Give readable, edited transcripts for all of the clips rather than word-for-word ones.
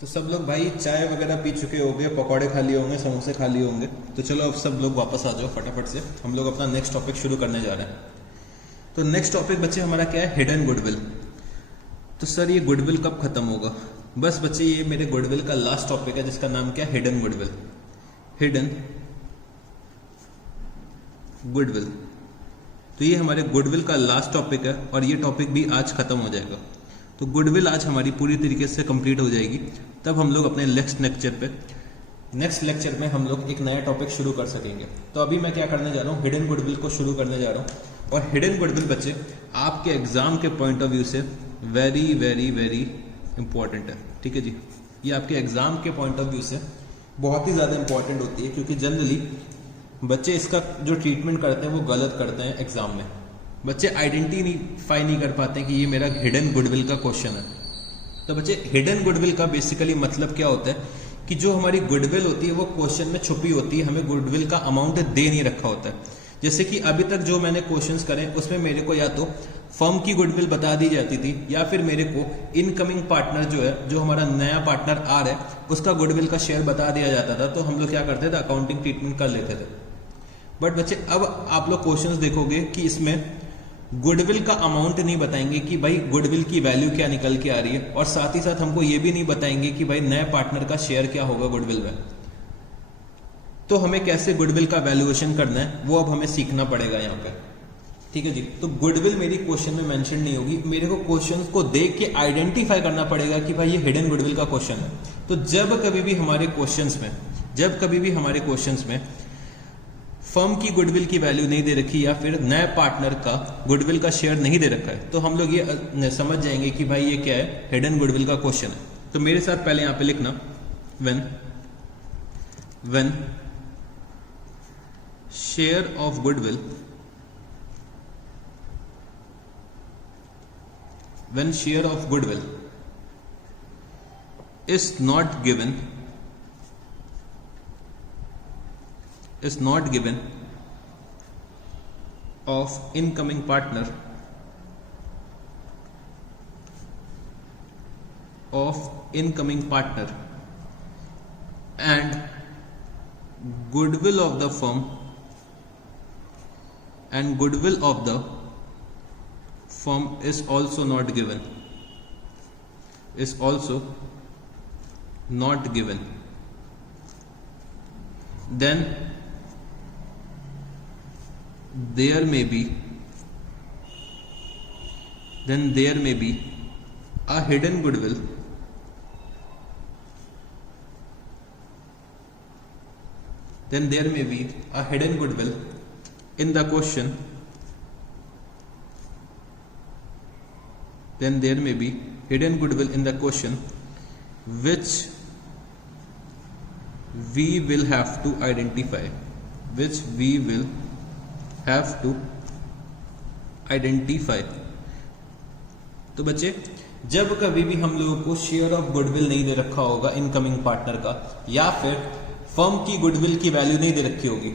तो सब लोग भाई चाय वगैरह पी चुके होंगे, पकौड़े खा लिए होंगे, समोसे खा लिए होंगे। तो चलो अब सब लोग वापस आ जाओ फटाफट से, हम लोग अपना नेक्स्ट टॉपिक शुरू करने जा रहे हैं। तो नेक्स्ट टॉपिक बच्चे हमारा क्या है? Hidden goodwill. तो सर ये गुडविल कब खत्म होगा? बस बच्चे ये मेरे गुडविल का लास्ट टॉपिक है जिसका नाम क्या है? Hidden goodwill. Hidden goodwill. तो ये हमारे गुडविल का लास्ट टॉपिक है और ये टॉपिक भी आज खत्म हो जाएगा। तो गुडविल आज हमारी पूरी तरीके से कंप्लीट हो जाएगी। तब हम लोग अपने नेक्स्ट लेक्चर में हम लोग एक नया टॉपिक शुरू कर सकेंगे। तो अभी मैं क्या करने जा रहा हूँ? हिडन गुडविल को शुरू करने जा रहा हूँ। और हिडन गुडविल बच्चे आपके एग्जाम के पॉइंट ऑफ व्यू से वेरी वेरी वेरी इंपॉर्टेंट है। ठीक है जी, ये आपके एग्जाम के पॉइंट ऑफ व्यू से बहुत ही ज़्यादा इंपॉर्टेंट होती है, क्योंकि जनरली बच्चे इसका जो ट्रीटमेंट करते हैं वो गलत करते हैं एग्जाम में। बच्चे आइडेंटिफाई नहीं कर पाते कि ये मेरा हिडन गुडविल का क्वेश्चन है। तो बच्चे हिडन गुडविल का बेसिकली मतलब क्या होता है कि जो हमारी गुडविल होती है वो क्वेश्चन में छुपी होती है, हमें गुडविल का अमाउंट दे नहीं रखा होता है। जैसे कि अभी तक जो मैंने क्वेश्चंस करे उसमें मेरे को या तो फर्म की गुडविल बता दी जाती थी या फिर मेरे को इनकमिंग पार्टनर जो है, जो हमारा नया पार्टनर आ रहा है, उसका गुडविल का शेयर बता दिया जाता था। तो हम लोग क्या करते थे? अकाउंटिंग ट्रीटमेंट कर लेते थे। बट बच्चे अब आप लोग क्वेश्चंस देखोगे कि इसमें गुडविल का अमाउंट नहीं बताएंगे कि भाई गुडविल की वैल्यू क्या निकल के आ रही है, और साथ ही साथ हमको ये भी नहीं बताएंगे कि भाई नए पार्टनर का शेयर क्या होगा गुडविल में। तो हमें कैसे गुडविल का वैल्यूएशन करना है वो अब हमें सीखना पड़ेगा यहाँ पे। ठीक है जी, तो गुडविल मेरी क्वेश्चन में मेंशन नहीं होगी, मेरे को क्वेश्चन को देख के आइडेंटिफाई करना पड़ेगा कि भाई ये हिडन गुडविल का क्वेश्चन है। तो जब कभी भी हमारे क्वेश्चंस में फर्म की गुडविल की वैल्यू नहीं दे रखी या फिर नए पार्टनर का गुडविल का शेयर नहीं दे रखा है, तो हम लोग ये समझ जाएंगे कि भाई ये क्या है? हिडन गुडविल का क्वेश्चन है। तो मेरे साथ पहले यहां पे लिखना, when share of goodwill is not given of incoming partner and goodwill of the firm is also not given, then there may be a hidden goodwill in the question, which we will have to identify. तो बच्चे जब कभी भी हम लोगों को share of goodwill नहीं दे रखा होगा इनकमिंग पार्टनर का, या फिर फर्म की गुडविल की वैल्यू नहीं दे रखी होगी,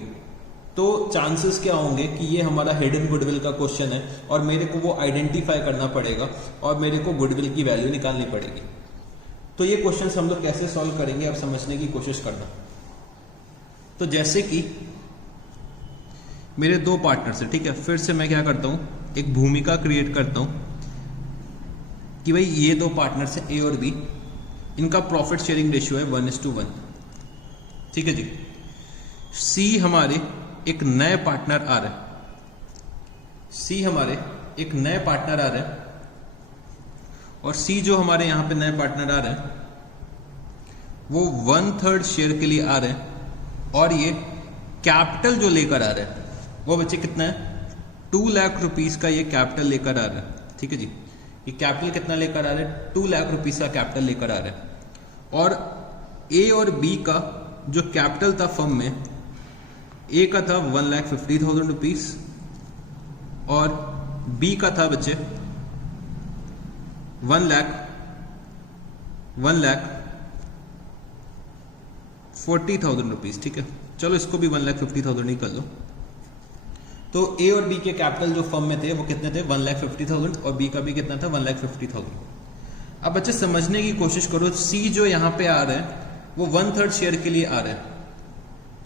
तो चांसेस क्या होंगे कि ये हमारा हिडन गुडविल का क्वेश्चन है और मेरे को वो आइडेंटिफाई करना पड़ेगा और मेरे को गुडविल की वैल्यू निकालनी पड़ेगी। तो ये क्वेश्चंस हम लोग कैसे सॉल्व करेंगे अब समझने की कोशिश करना। तो जैसे कि मेरे दो पार्टनर्स है, ठीक है, फिर से मैं क्या करता हूं, एक भूमिका क्रिएट करता हूं कि भाई ये दो पार्टनर्स है ए और बी, इनका प्रॉफिट शेयरिंग रेशियो है 1:1। ठीक है जी, सी हमारे एक नए पार्टनर आ रहे हैं, और सी जो हमारे यहां पे नए पार्टनर आ रहे हैं वो 1/3 शेयर के लिए आ रहे हैं, और ये कैपिटल जो लेकर आ रहे हैं वो बच्चे कितना है? 2 लाख रुपीस का ये कैपिटल लेकर आ रहा है। ठीक है जी, ये कैपिटल कितना लेकर आ रहे हैं? 2 लाख रुपीस का कैपिटल लेकर आ रहे हैं। और ए और बी का जो कैपिटल था फर्म में, ए का था 1,50,000 रुपीस और बी का था बच्चे 1,40,000 रुपीस। ठीक है, चलो इसको भी 1,50,000 ही कर लो। तो ए और बी के कैपिटल जो फर्म में थे वो कितने थे? 1,50,000, और बी का भी कितना था? 1,50,000। अब बच्चे समझने की कोशिश करो, सी जो यहाँ पे आ रहा है वो 1/3 शेयर के लिए आ रहा है।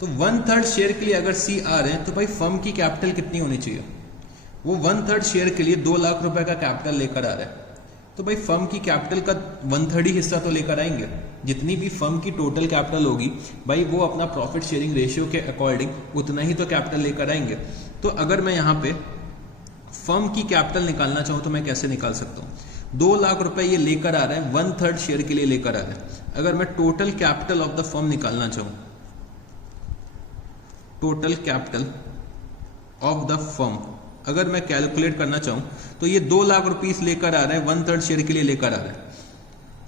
तो 1/3 शेयर के लिए अगर सी आ रहे हैं तो भाई फर्म की कैपिटल कितनी होनी चाहिए? वो 1/3 शेयर के लिए 2 लाख रुपए का कैपिटल लेकर आ रहा है, तो भाई फर्म की कैपिटल का 1/3 ही हिस्सा तो लेकर आएंगे। जितनी भी फर्म की टोटल कैपिटल होगी भाई वो अपना प्रॉफिट शेयरिंग रेशियो के अकॉर्डिंग उतना ही तो कैपिटल लेकर आएंगे। तो अगर मैं यहाँ पे फर्म की कैपिटल निकालना चाहूँ तो मैं कैसे निकाल सकता हूँ? 2 लाख रुपए ये लेकर आ रहे हैं, 1/3 शेयर के लिए लेकर आ रहे हैं। अगर मैं total capital of the firm निकालना चाहूँ, total capital of the firm अगर मैं कैलकुलेट करना चाहूं तो ये 2 लाख रुपीस लेकर आ रहे हैं, 1/3 शेयर के लिए लेकर आ रहे हैं।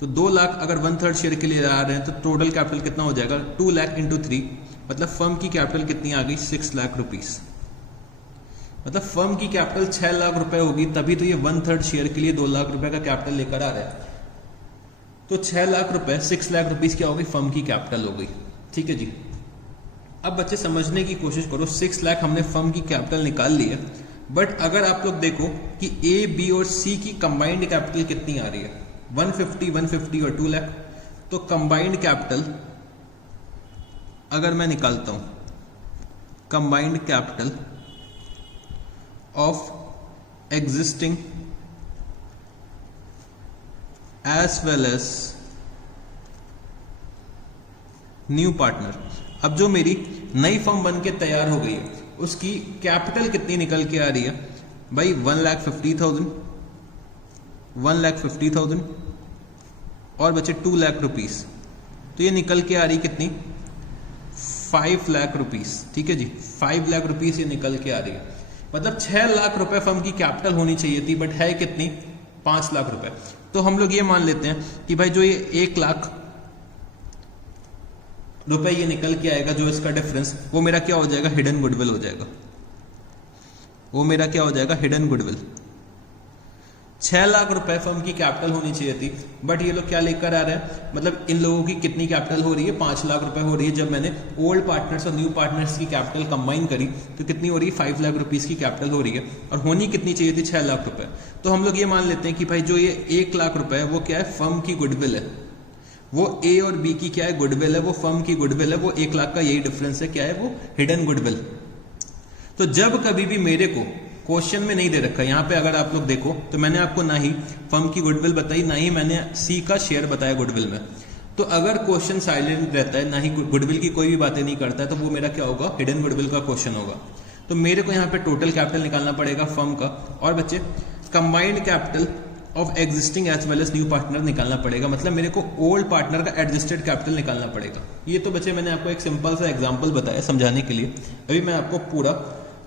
तो 2 लाख अगर 1/3 शेयर के लिए आ रहे हैं तो टोटल कैपिटल कितना हो जाएगा? 2 लाख इंटू 3, मतलब फर्म की कैपिटल कितनी आ गई? 6 लाख रुपीस। मतलब फर्म की कैपिटल 6 लाख रुपए होगी तभी तो ये 1/3 शेयर के लिए 2 लाख रुपए का कैपिटल लेकर आ रहे हैं। तो 6 लाख रुपए 6 लाख रुपीस क्या हो गई? फर्म की कैपिटल हो गई। ठीक है जी। अब बच्चे समझने की कोशिश करो, 6 लाख हमने फर्म की कैपिटल निकाल ली है, बट अगर आप लोग देखो कि ए, बी और सी की कंबाइंड कैपिटल कितनी आ रही है? 150, 150 और 2 लाख। तो कंबाइंड कैपिटल अगर मैं निकालता हूं, combined capital of existing as well as new partner, अब जो मेरी नई फर्म बन के तैयार हो गई है उसकी कैपिटल कितनी निकल के आ रही है भाई? 1,50,000, 1,50,000 और बचे 2 लाख रुपीस। तो ये निकल के आ रही कितनी? 5 लाख रुपीस। ठीक है जी, 5 लाख रुपीस ये निकल के आ रही है। मतलब 6 लाख रुपए फर्म की कैपिटल होनी चाहिए थी, बट है कितनी? 5 लाख रुपए। तो हम लोग ये मान लेते हैं कि भाई जो ये 1 लाख रुपए ये निकल के आएगा, जो इसका डिफरेंस, वो मेरा क्या हो जाएगा? हिडन गुडविल हो जाएगा। वो मेरा क्या हो जाएगा? Hidden goodwill. 6 लाख रुपए फर्म की कैपिटल होनी चाहिए थी, बट ये लोग क्या लेकर आ रहे हैं? मतलब इन लोगों की कितनी कैपिटल हो रही है? 5 लाख रुपए हो रही है। जब मैंने ओल्ड पार्टनर्स और न्यू पार्टनर्स की कैपिटल कंबाइन करी तो कितनी हो रही है? 5 लाख रुपीस की कैपिटल हो रही है, और होनी कितनी चाहिए थी? 6 लाख रुपए। तो हम लोग ये मान लेते हैं कि भाई जो ये 1 लाख रुपए है वो क्या है? फर्म की गुडविल है। वो ए और बी की क्या है? गुडविल है। वो फर्म की गुडविल है। वो 1 लाख का यही डिफरेंस है। क्या है वो? Hidden goodwill. तो जब कभी भी मेरे को क्वेश्चन में नहीं दे रखा, यहां पे अगर आप लोग देखो तो मैंने आपको ना ही फर्म की गुडविल बताई, ना ही मैंने सी का शेयर बताया गुडविल में। तो अगर क्वेश्चन साइलेंट रहता है, ना ही गुडविल की कोई भी बातें नहीं करता है, तो वो मेरा क्या होगा? हिडन गुडविल का क्वेश्चन होगा। तो मेरे को यहाँ पे टोटल कैपिटल निकालना पड़ेगा फर्म का, और बच्चे combined capital of existing as well as new partner निकालना पड़ेगा। मतलब मेरे को ओल्ड पार्टनर का एडजस्टेड कैपिटल निकालना पड़ेगा। ये तो बच्चे मैंने आपको एक सिंपल सा एग्जांपल बताया समझाने के लिए। अभी मैं आपको पूरा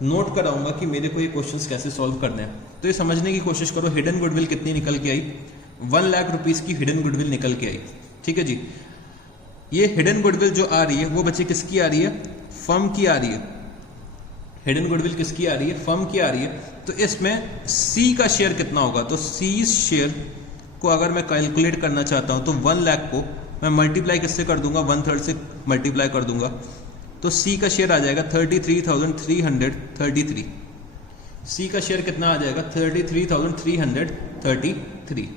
नोट कराऊंगा कि मेरे को ये क्वेश्चंस कैसे सॉल्व करने हैं। तो ये समझने की कोशिश करो, हिडन गुडविल कितनी निकल के आई? 1 लाख रुपीस की हिडन गुडविल निकल के आई। ठीक है जी। ये हिडन गुडविल जो आ रही है वो बच्चे किसकी आ रही है? फर्म की आ रही है। हिडन गुडविल किसकी आ रही है? फर्म की आ रही है। तो इसमें सी का शेयर कितना होगा? तो सी शेयर को अगर मैं कैलकुलेट करना चाहता हूं तो 1 लाख को मैं मल्टीप्लाई किससे कर दूंगा? 1/3 से मल्टीप्लाई कर दूंगा। तो सी का शेयर आ जाएगा 33,333। सी का शेयर कितना आ जाएगा? 33,333।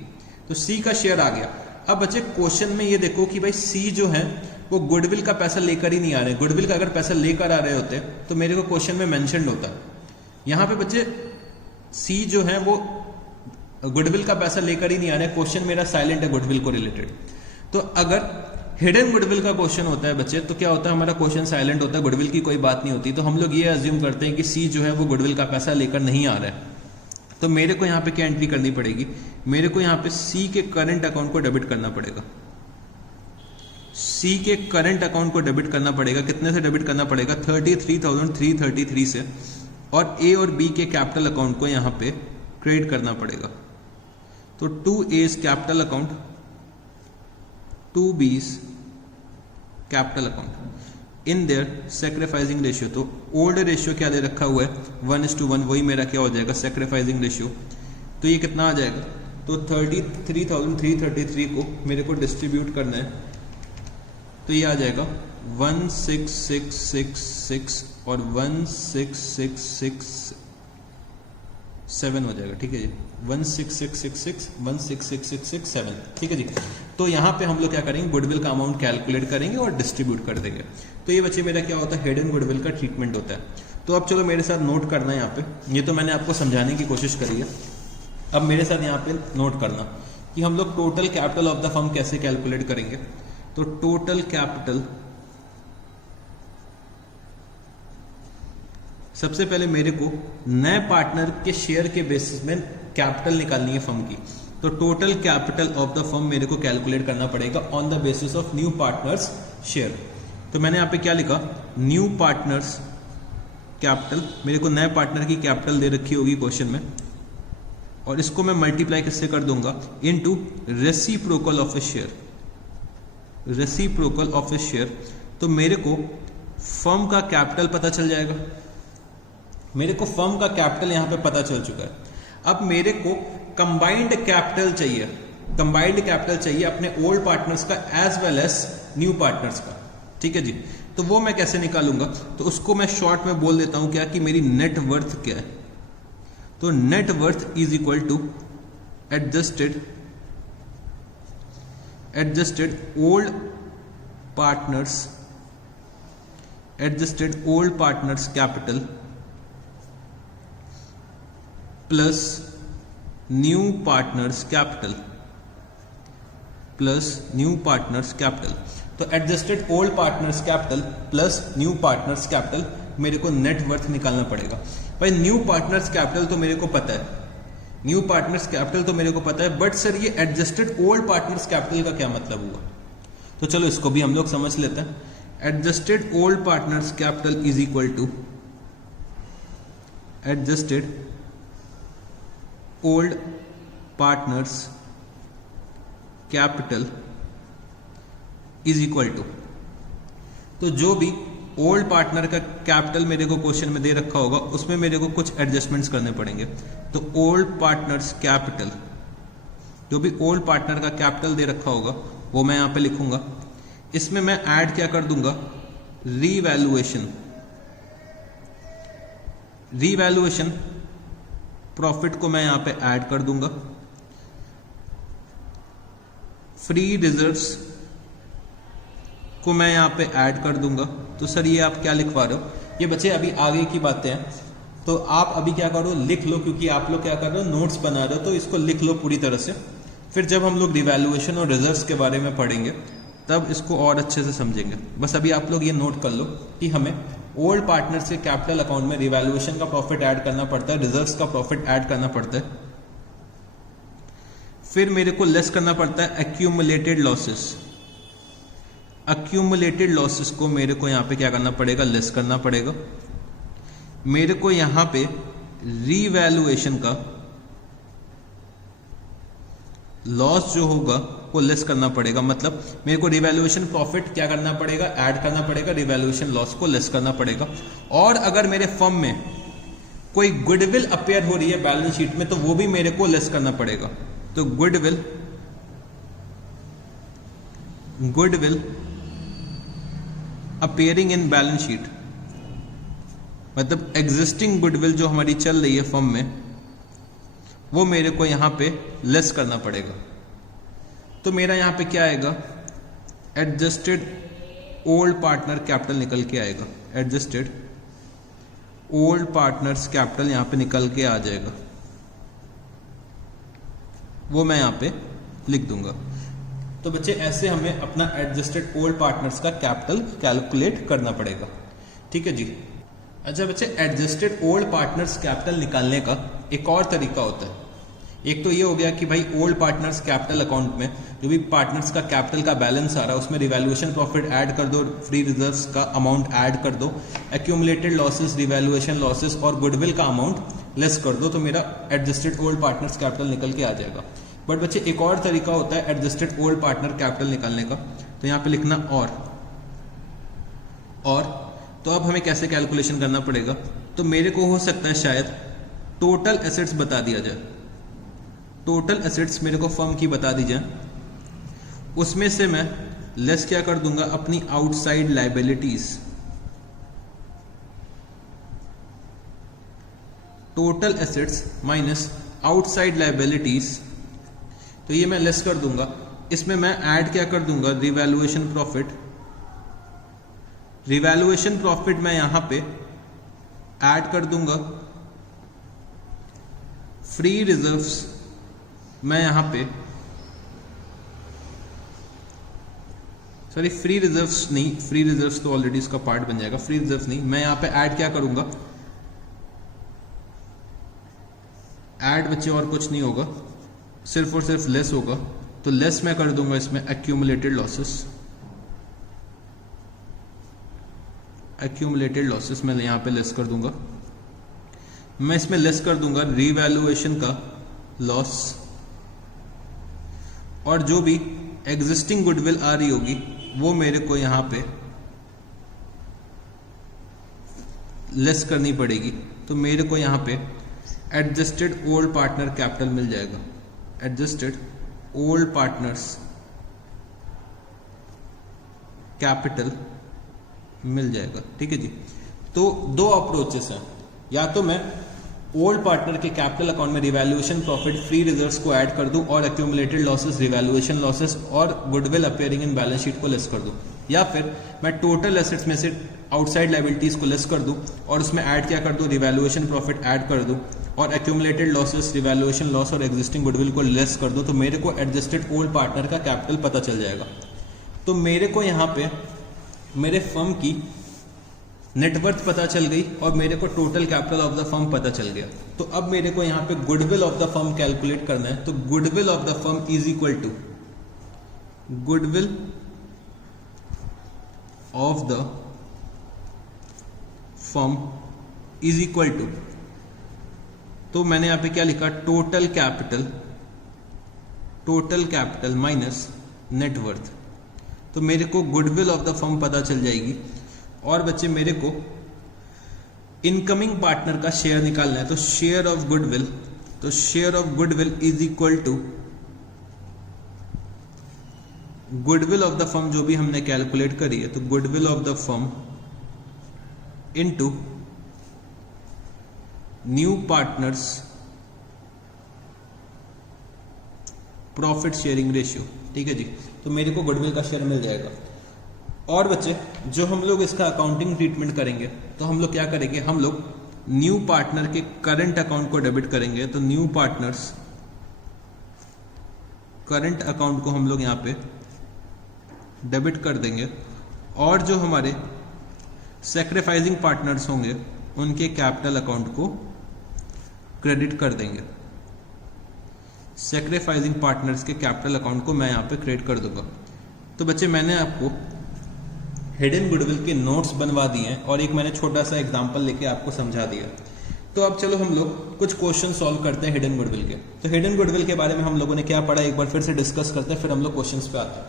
तो सी का शेयर आ गया। अब बच्चे क्वेश्चन में ये देखो कि भाई सी जो है वो गुडविल का पैसा लेकर ही नहीं आ रहे। गुडविल का अगर पैसा लेकर आ रहे होते तो मेरे को क्वेश्चन में मेंशन होता। यहाँ पे बच्चे सी जो है वो गुडविल का पैसा लेकर ही नहीं आ रहे। क्वेश्चन मेरा साइलेंट है गुडविल को रिलेटेड। तो अगर हिडन गुडविल का क्वेश्चन होता है बच्चे तो क्या होता है? हमारा क्वेश्चन साइलेंट होता है, गुडविल की कोई बात नहीं होती। तो हम लोग ये अज्यूम करते हैं कि सी जो है वो गुडविल का पैसा लेकर नहीं आ रहा है। तो मेरे को यहाँ पे क्या एंट्री करनी पड़ेगी? मेरे को यहाँ पे सी के करंट अकाउंट को डेबिट करना पड़ेगा। सी के करंट अकाउंट को डेबिट करना पड़ेगा। कितने से डेबिट करना पड़ेगा? 33,333 से। और ए और बी के कैपिटल अकाउंट को यहाँ पे क्रेडिट करना पड़ेगा। तो 2A's capital account, 2B's capital account in their sacrificing ratio. तो ओल्ड रेशियो क्या दे रखा हुआ है? 1:1। वही मेरा क्या हो जाएगा? Sacrificing ratio. तो ये कितना आ जाएगा? तो 33,333 को मेरे को डिस्ट्रीब्यूट करना है। तो ये आ जाएगा 16666 और 16667 हो जाएगा। ठीक है जी। 16666 ठीक है जी। तो यहाँ पे हम लोग क्या करेंगे, गुडविल का अमाउंट कैलकुलेट करेंगे और डिस्ट्रीब्यूट कर देंगे। तो ये बच्चे मेरा क्या होता है, हिडन गुडविल का ट्रीटमेंट होता है। तो अब चलो मेरे साथ नोट करना है यहाँ पे, ये तो मैंने आपको समझाने की कोशिश करी है, अब मेरे साथ यहाँ पे नोट करना कि हम लोग total capital of the firm कैसे कैलकुलेट करेंगे। तो टोटल कैपिटल, सबसे पहले मेरे को नए पार्टनर के शेयर के बेसिस में कैपिटल निकालनी है फर्म की। तो total capital of the firm मेरे को कैलकुलेट करना पड़ेगा on the basis of new partners share. तो मैंने यहाँ पे क्या लिखा, न्यू पार्टनर्स कैपिटल, मेरे को नए पार्टनर की कैपिटल दे रखी होगी क्वेश्चन में, और इसको मैं मल्टीप्लाई किससे कर दूंगा, into reciprocal of A share, reciprocal of A share. तो मेरे को फर्म का कैपिटल पता चल जाएगा, मेरे को फर्म का कैपिटल यहां पे पता चल चुका है। अब मेरे को कंबाइंड कैपिटल चाहिए, कंबाइंड कैपिटल चाहिए अपने ओल्ड पार्टनर्स का as well as new partners का, ठीक है जी। तो वो मैं कैसे निकालूंगा, तो उसको मैं शॉर्ट में बोल देता हूं क्या, कि मेरी नेट वर्थ क्या है। तो net worth is equal to adjusted old partners capital plus new partners capital. तो adjusted old partners capital plus new partners capital, मेरे को नेट वर्थ निकालना पड़ेगा। भाई न्यू पार्टनर्स कैपिटल तो मेरे को पता है, न्यू पार्टनर्स कैपिटल तो मेरे को पता है, बट सर ये एडजस्टेड ओल्ड पार्टनर्स कैपिटल का क्या मतलब हुआ। तो चलो इसको भी हम लोग समझ लेते हैं। Adjusted old partners capital is equal to adjusted old partners capital is equal to, तो जो भी ओल्ड पार्टनर का कैपिटल मेरे को क्वेश्चन में दे रखा होगा उसमें मेरे को कुछ एडजस्टमेंट्स करने पड़ेंगे। तो ओल्ड पार्टनर्स कैपिटल, जो भी ओल्ड पार्टनर का कैपिटल दे रखा होगा वो मैं यहां पे लिखूंगा। इसमें मैं ऐड क्या कर दूंगा, रीवैल्यूएशन प्रॉफिट को मैं यहां पे ऐड कर दूंगा। फ्री रिजर्व्स को मैं यहां पे ऐड कर दूंगा। तो सर ये आप क्या लिखवा रहे हो, ये बच्चे अभी आगे की बातें हैं, तो आप अभी क्या करो, लिख लो, क्योंकि आप लोग क्या कर रहे हो, नोट्स बना रहे हो, तो इसको लिख लो पूरी तरह से। फिर जब हम लोग रिवैल्यूएशन और रिजर्व्स के बारे में पढ़ेंगे तब इसको और अच्छे से समझेंगे। बस अभी आप लोग ये नोट कर लो कि हमें ओल्ड पार्टनर्स के कैपिटल अकाउंट में रिवैल्यूएशन का प्रॉफिट ऐड करना पड़ता है, रिजर्व्स का प्रॉफिट ऐड करना पड़ता है, फिर मेरे को लेस करना पड़ता है एक्यूमुलेटेड लॉसेस को मेरे को यहां पे क्या करना पड़ेगा, लेस करना पड़ेगा। मेरे को यहां पे रीवैल्यूएशन का लॉस जो होगा वो लेस करना पड़ेगा, मतलब मेरे को रिवैल्यूएशन प्रॉफिट क्या करना पड़ेगा, ऐड करना पड़ेगा, रिवैल्यूएशन लॉस को लेस करना पड़ेगा। और अगर मेरे फर्म में कोई गुडविल अपीयर हो रही है बैलेंस शीट में तो वो भी मेरे को लेस करना पड़ेगा। तो goodwill appearing in balance sheet, मतलब एग्जिस्टिंग गुडविल जो हमारी चल रही है फर्म में, वो मेरे को यहां पे लेस करना पड़ेगा। तो मेरा यहां पे क्या आएगा, एडजस्टेड ओल्ड पार्टनर कैपिटल निकल के आएगा, एडजस्टेड ओल्ड पार्टनर्स कैपिटल यहां पे निकल के आ जाएगा, वो मैं यहां पे लिख दूंगा। तो बच्चे ऐसे हमें अपना एडजस्टेड ओल्ड पार्टनर्स का कैपिटल कैलकुलेट करना पड़ेगा, ठीक है जी। अच्छा बच्चे, एडजस्टेड ओल्ड पार्टनर्स कैपिटल निकालने का एक और तरीका होता है। एक तो ये हो गया कि भाई ओल्ड पार्टनर्स कैपिटल अकाउंट में जो भी पार्टनर्स का कैपिटल का बैलेंस आ रहा है उसमें रिवैल्यूएशन प्रॉफिट ऐड कर दो, फ्री रिजर्व्स का अमाउंट ऐड कर दो, एक्यूमुलेटेड लॉसेस, रिवैल्यूएशन लॉसेस और गुडविल का अमाउंट लेस कर दो, तो मेरा एडजस्टेड ओल्ड पार्टनर्स कैपिटल निकल के आ जाएगा। बट बच्चे एक और तरीका होता है एडजस्टेड ओल्ड पार्टनर कैपिटल निकालने का, तो यहाँ पे लिखना और तो अब हमें कैसे कैलकुलेशन करना पड़ेगा, तो मेरे को हो सकता है शायद टोटल एसेट्स बता दिया जाए, टोटल एसेट्स मेरे को फर्म की बता दी जाए, उसमें से मैं लेस क्या कर दूंगा, अपनी outside liabilities, total assets minus outside liabilities, तो ये मैं लेस कर दूंगा। इसमें मैं ऐड क्या कर दूंगा, रिवैल्यूएशन प्रॉफिट। रिवैल्यूएशन प्रॉफिट मैं यहां पे ऐड कर दूंगा। फ्री रिजर्व्स मैं यहां पे, सॉरी फ्री रिजर्व्स नहीं, फ्री रिजर्व्स तो ऑलरेडी इसका पार्ट बन जाएगा। फ्री रिजर्व्स नहीं, मैं यहां पे ऐड क्या करूंगा, ऐड बच्चे और कुछ नहीं होगा, सिर्फ और सिर्फ लेस होगा। तो लेस मैं कर दूंगा इसमें एक्यूमुलेटेड लॉसेस। एक्यूमुलेटेड लॉसेस मैं यहां पे लेस कर दूंगा। मैं इसमें लेस कर दूंगा रीवैल्यूएशन का लॉस, और जो भी एग्जिस्टिंग गुडविल आ रही होगी वो मेरे को यहां पे लेस करनी पड़ेगी। तो मेरे को यहां पे एडजस्टेड ओल्ड पार्टनर कैपिटल मिल जाएगा। एडजस्टेड ओल्ड पार्टनर्स कैपिटल मिल जाएगा। ठीक है जी। तो दो अप्रोचेस हैं, या तो मैं ओल्ड पार्टनर के कैपिटल अकाउंट में रिवैल्यूएशन प्रॉफिट, फ्री रिजर्व्स को ऐड कर दूं और एक्यूमुलेटेड लॉसेस, रिवैल्यूएशन लॉसेस और goodwill appearing in balance sheet को लेस कर दूं, या फिर मैं टोटल एसेट्स में से आउटसाइड लायबिलिटीज को लेस कर दूं और उसमें ऐड क्या कर दूं, रिवैल्यूएशन प्रॉफिट ऐड कर दूं और एक्यूमुलेटेड लॉसेस, रिवैल्यूएशन लॉस और एग्जिस्टिंग गुडविल को लेस कर दूं, तो मेरे को एडजस्टेड ओल्ड पार्टनर का कैपिटल पता चल जाएगा। तो मेरे को यहाँ पे मेरे फर्म की नेटवर्थ पता चल गई और मेरे को total capital of the firm पता चल गया। तो अब मेरे को यहाँ पे goodwill of the firm calculate करना है। तो goodwill of the firm is equal to goodwill of the firm is equal to, तो मैंने यहां पे क्या लिखा, टोटल कैपिटल माइनस नेटवर्थ। तो मेरे को गुडविल ऑफ द फर्म पता चल जाएगी। और बच्चे मेरे को इनकमिंग पार्टनर का शेयर निकालना है। तो शेयर ऑफ गुडविल, तो share of goodwill is equal to goodwill of the firm जो भी हमने कैलकुलेट करी है, तो goodwill of the firm into new partners profit sharing ratio. ठीक है जी। तो मेरे को गुडविल का शेयर मिल जाएगा। और बच्चे जो हम लोग इसका अकाउंटिंग ट्रीटमेंट करेंगे, तो हम लोग क्या करेंगे, हम लोग न्यू पार्टनर के करंट अकाउंट को डेबिट करेंगे। तो न्यू पार्टनर्स करंट अकाउंट को हम लोग यहाँ पे डेबिट कर देंगे और जो हमारे सैक्रिफाइसिंग पार्टनर्स होंगे उनके कैपिटल अकाउंट को क्रेडिट कर देंगे। सैक्रिफाइसिंग पार्टनर्स के कैपिटल अकाउंट को मैं यहाँ पे क्रेडिट कर दूंगा। तो बच्चे मैंने आपको हिडन गुडविल के नोट्स बनवा दिए हैं और एक मैंने छोटा सा एग्जांपल लेके आपको समझा दिया। तो अब चलो हम लोग कुछ क्वेश्चन सॉल्व करते हैं हिडन गुडविल के। तो हिडन गुडविल के बारे में हम लोगों ने क्या पढ़ा, एक बार फिर से डिस्कस करते हैं, फिर हम लोग क्वेश्चंस पे आते हैं।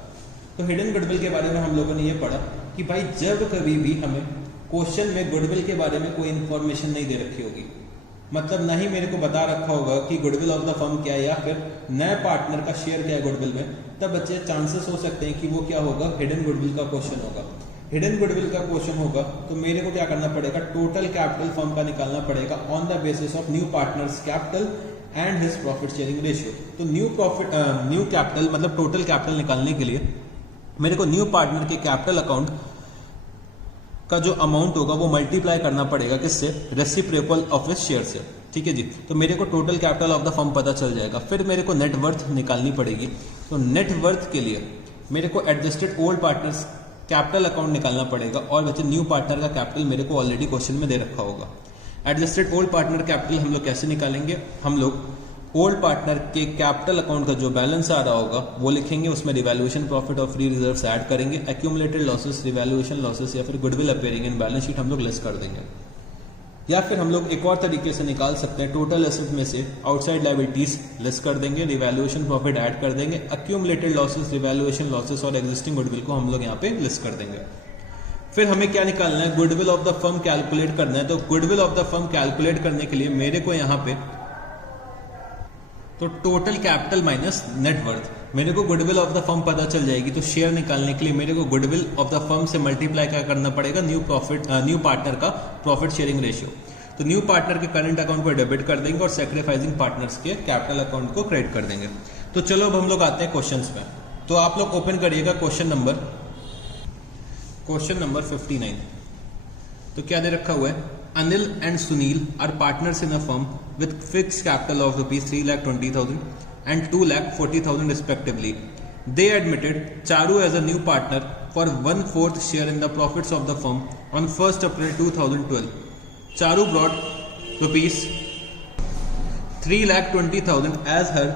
तो हिडन गुडविल के बारे में हम लोगों ने ये पढ़ा कि भाई जब कभी भी हमें क्वेश्चन में गुडविल के बारे में कोई इंफॉर्मेशन नहीं दे रखी होगी, मतलब ना ही मेरे को बता रखा होगा कि गुडविल ऑफ द फर्म क्या है या फिर नए पार्टनर का शेयर क्या है गुडविल में, तब बच्चे चांसेस हो सकते हैं कि वो क्या होगा, हिडन गुडविल का क्वेश्चन होगा। हिडन गुडविल का क्वेश्चन होगा तो मेरे को क्या करना पड़ेगा, टोटल कैपिटल फर्म का निकालना पड़ेगा on the basis of new partners capital and his profit sharing ratio. तो न्यू कैपिटल मतलब टोटल कैपिटल निकालने के लिए मेरे को न्यू पार्टनर के कैपिटल अकाउंट का जो अमाउंट होगा वो मल्टीप्लाई करना पड़ेगा किससे, रेसिप्रोकल ऑफ हिज शेयर से। ठीक है जी। तो मेरे को total capital of the firm पता चल जाएगा। फिर मेरे को नेट वर्थ निकालनी पड़ेगी। तो नेट वर्थ के लिए मेरे को adjusted old partners capital account निकालना पड़ेगा और वैसे न्यू पार्टनर का कैपिटल मेरे को ऑलरेडी क्वेश्चन में दे रखा होगा। एडजस्टेड ओल्ड पार्टनर कैपिटल हम लोग कैसे निकालेंगे, हम लोग ओल्ड पार्टनर के कैपिटल अकाउंट का जो बैलेंस आ रहा होगा वो लिखेंगे, उसमें रिवैल्यूएशन प्रॉफिट और फ्री रिजर्व्स ऐड करेंगे, एक्यूमुलेटेड लॉसेस, रिवैल्यूएशन लॉसेस या फिर goodwill appearing in balance sheet हम लोग लेस कर देंगे। या फिर हम लोग एक और तरीके से निकाल सकते हैं, टोटल एसेट में से आउटसाइड लायबिलिटीज लेस कर देंगे, रिवैल्यूएशन प्रॉफिट ऐड कर देंगे, एक्यूमुलेटेड लॉसेस, रिवैल्यूएशन लॉसेस और एग्जिस्टिंग गुडविल को हम लोग यहाँ पे लेस कर देंगे। फिर हमें क्या निकालना है, goodwill of the firm calculate करना है। तो goodwill of the firm calculate करने के लिए मेरे को यहाँ पे तो टोटल कैपिटल माइनस नेटवर्थ, मेरे को गुडविल ऑफ द फर्म पता चल जाएगी। तो शेयर निकालने के लिए मेरे को गुडविल ऑफ द फर्म से मल्टीप्लाई क्या करना पड़ेगा, न्यू पार्टनर का प्रॉफिट शेयरिंग रेशियो। तो न्यू पार्टनर के करंट अकाउंट को डेबिट कर देंगे और सैक्रिफाइसिंग पार्टनर्स के कैपिटल अकाउंट को क्रेडिट कर देंगे। तो चलो अब हम लोग आते हैं क्वेश्चंस पे। तो आप लोग ओपन करिएगा क्वेश्चन नंबर 59। तो क्या दे रखा हुआ है, Anil and Sunil are partners in a firm with fixed capital of ₹3,20,000 and ₹2,40,000 respectively. They admitted Charu as a new partner for 1/4 share in the profits of the firm on 1st April 2012. Charu brought ₹3,20,000 as her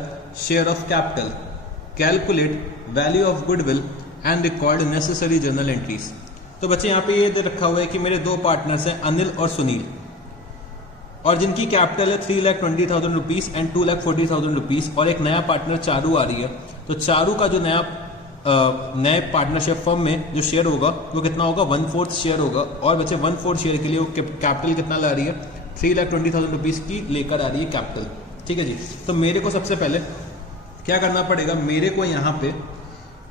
share of capital. Calculate value of goodwill and record necessary journal entries. तो बच्चे यहाँ पे ये दे रखा हुआ है कि मेरे दो पार्टनर्स हैं अनिल और सुनील, और जिनकी कैपिटल है ₹3,20,000 एंड ₹2,40,000, और एक नया पार्टनर चारू आ रही है। तो चारू का जो नए पार्टनरशिप फर्म में जो शेयर होगा वो कितना होगा, 1/4 शेयर होगा। और बच्चे 1/4 शेयर के लिए वो कैपिटल कितना ला रही है, ₹3,20,000 की लेकर आ रही है कैपिटल। ठीक है जी। तो मेरे को सबसे पहले क्या करना पड़ेगा,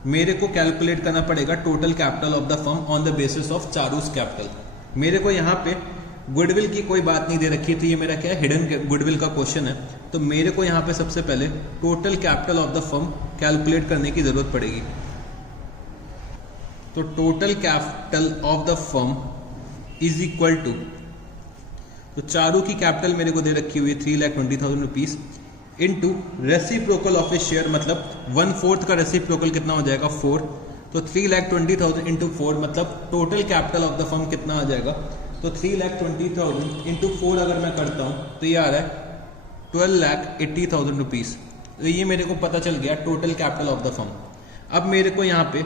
मेरे को कैलकुलेट करना पड़ेगा total capital of the firm on the basis of Charu's capital. मेरे को यहाँ पे गुडविल की कोई बात नहीं दे रखी, तो ये मेरा क्या है, हिडन गुडविल का क्वेश्चन है। तो मेरे को यहाँ पे सबसे पहले total capital of the firm calculate करने की जरूरत पड़ेगी। तो total capital of the firm is equal to, तो चारू की कैपिटल मेरे को दे रखी हुई है ₹3,20,000 into reciprocal of A share, मतलब 1/4 का रेसिप्रोकल कितना हो जाएगा, 4। तो 3,20,000 इंटू 4 मतलब total capital of the firm कितना आ जाएगा। तो 3,20,000 इंटू 4 अगर मैं करता हूं तो ये आ रहा है ₹12,80,000। तो ये मेरे को पता चल गया total capital of the firm. अब मेरे को यहाँ पे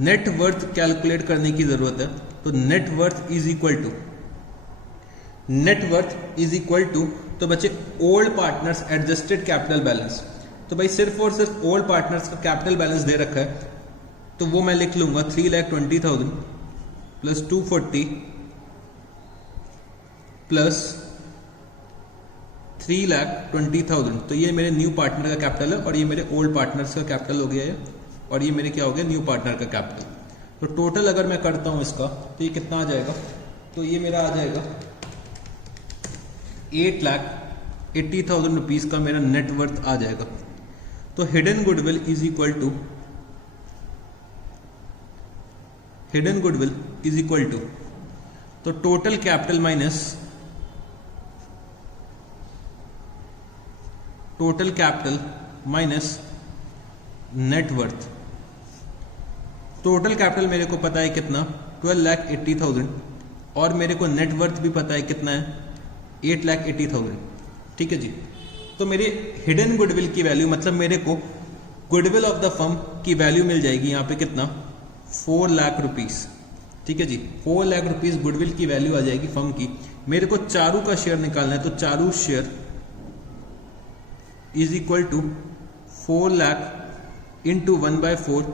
नेट वर्थ कैलकुलेट करने की जरूरत है। तो net worth is equal to तो बच्चे old partners adjusted capital balance. तो भाई सिर्फ और सिर्फ ओल्ड पार्टनर्स का कैपिटल बैलेंस दे रखा है, तो वो मैं लिख लूंगा 3,20,000 प्लस 240 प्लस 3,20,000। तो ये मेरे न्यू पार्टनर का कैपिटल है और ये मेरे ओल्ड पार्टनर्स का कैपिटल हो गया है, और ये मेरे क्या हो गया, न्यू पार्टनर का कैपिटल। तो टोटल अगर मैं करता हूं इसका तो ये कितना आ जाएगा, तो ये मेरा आ जाएगा ₹8,80,000 का मेरा नेट वर्थ आ जाएगा। तो hidden goodwill is equal to तो total capital minus net worth. Total capital मेरे को पता है कितना, 12,80,000, और मेरे को नेट वर्थ भी पता है कितना है, 8,80,000। ठीक है जी। तो मेरे हिडन गुडविल की वैल्यू, मतलब मेरे को गुडविल ऑफ द फर्म की वैल्यू मिल जाएगी यहाँ पे कितना, 4 लाख रुपीस। ठीक है जी, 4 लाख रुपीस गुडविल की वैल्यू आ जाएगी फर्म की। मेरे को चारू का शेयर निकालना है, तो Charu share is equal to 4 lakh into 1/4,